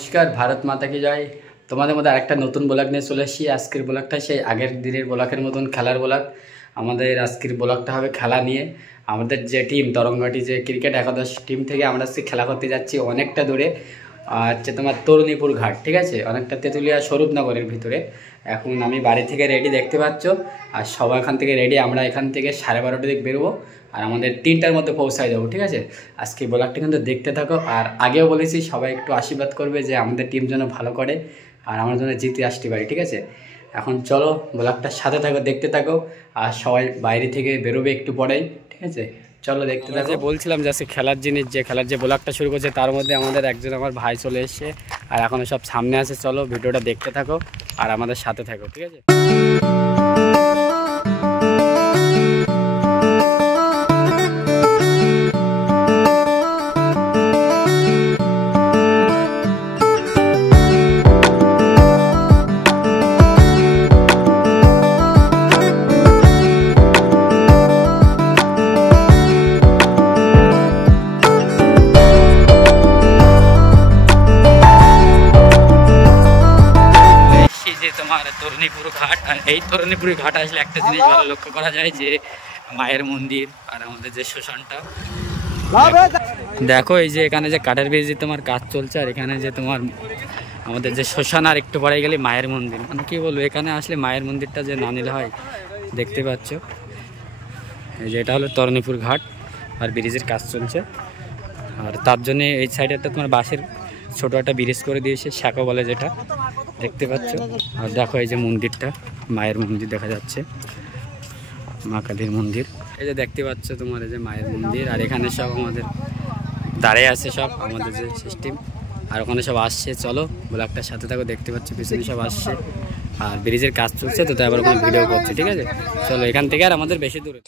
নমস্কার, ভারত মাতা কি জয়। তোমাদের মধ্যে আরেকটা নতুন ব্লগ নিয়ে চলে এসেছি। আজকের ব্লগটা সেই আগের দিনের ব্লগের মতন খেলার ব্লগ। আমাদের আজকের ব্লগটা হবে খেলা নিয়ে। আমাদের যে টিম তরঙ্গাটি যে ক্রিকেট একাদশ টিম থেকে আমরা আজকে খেলা করতে যাচ্ছি অনেকটা দূরে, হচ্ছে তোমার তরুণীপুর ঘাট, ঠিক আছে, অনেকটা তেঁতুলিয়া স্বরূপনগরের ভিতরে। এখন আমি বাড়ি থেকে রেডি, দেখতে পাচ্ছ, আর সবাই এখান থেকে রেডি। আমরা এখান থেকে 12:30টার দিকে বেরোবো আর আমাদের 3টার মধ্যে পৌঁছায় যাবো, ঠিক আছে। আজকে ব্লগটা কিন্তু দেখতে থাকো। আর আগেও বলেছি সবাই একটু আশীর্বাদ করবে যে আমাদের টিম যেন ভালো করে আর আমার জন্য জিতে আসতে পারি, ঠিক আছে। এখন চলো ব্লগটার সাথে থাকো, দেখতে থাকো। আর সবাই বাইরে থেকে বেরোবে একটু পরেই, ঠিক আছে। চলো দেখতে থাকো। বলছিলাম যে আজকে খেলার জিনিস, যে খেলার যে ব্লগটা শুরু করছে তার মধ্যে আমাদের একজন আমার ভাই চলে এসছে আর এখনও সব সামনে আছে। চলো ভিডিওটা দেখতে থাকো আর আমাদের সাথে থাকো, ঠিক আছে। তোমার তরুণীপুর ঘাট, আর এই তরুণীপুর ঘাট আসলে একটা জিনিস ভালো লক্ষ্য করা যায় যে মায়ের মন্দির আর আমাদের যে শ্মশানটা দেখো। এই যে এখানে যে কাঠের ব্রিজে তোমার কাজ চলছে আর এখানে যে তোমার আমাদের যে শ্মশান, আর একটু পরে গেলে মায়ের মন্দির। মানে কি বলবো, এখানে আসলে মায়ের মন্দিরটা যে না নিলে হয়। দেখতে পাচ্ছ এই যে এটা হলো তরুণীপুর ঘাট আর ব্রিজের কাজ চলছে, আর তার জন্য এই সাইডে একটা তোমার বাঁশের ছোটো একটা ব্রিজ করে দিয়েছে, শাঁখো বলে যেটা, দেখতে পাচ্ছ। আর দেখো এই যে মন্দিরটা, মায়ের মন্দির দেখা যাচ্ছে, মা কালীর মন্দির। এই যে দেখতে পাচ্ছ তোমার এই যে মায়ের মন্দির, আর এখানে সব আমাদের দাঁড়িয়ে আছে সব আমাদের যে সিস্টেম, আর ওখানে সব আসছে। চলো ব্লগটার সাথে থাকো, দেখতে পাচ্ছ পিছনে সব আসছে আর ব্রিজের কাজ চলছে, তো তাই আবার ওখানে ভিডিও করছে, ঠিক আছে। চলো এখান থেকে আর আমাদের বেশি দূরে।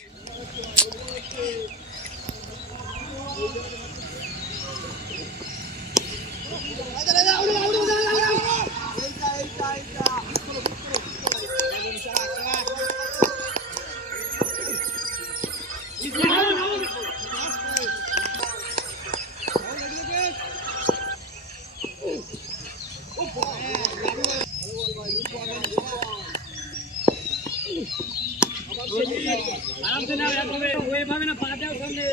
आराम से ना वो भावे ना पा जाओ सामने।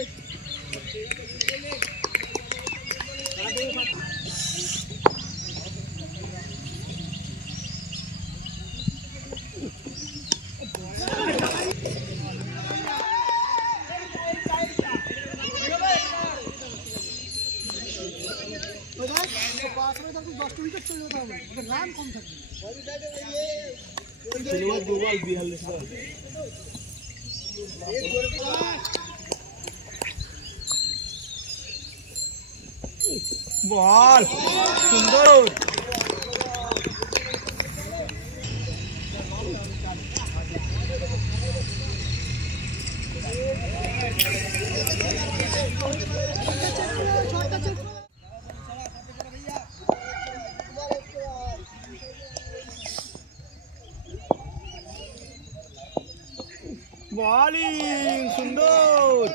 বল সুন্দর। বলিং সুন্দর।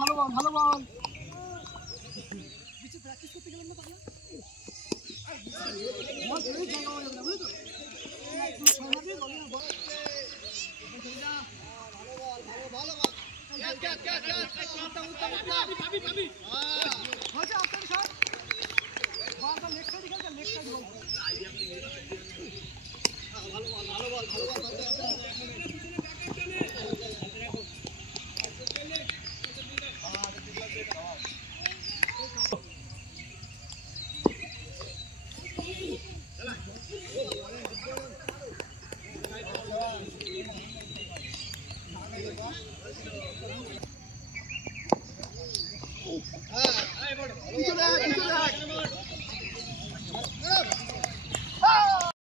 ভালো বল, ভালো বল। প্র্যাকটিস করতে গেলেন না তাহলে ভালো বল, ভালো বল, ভালো বল।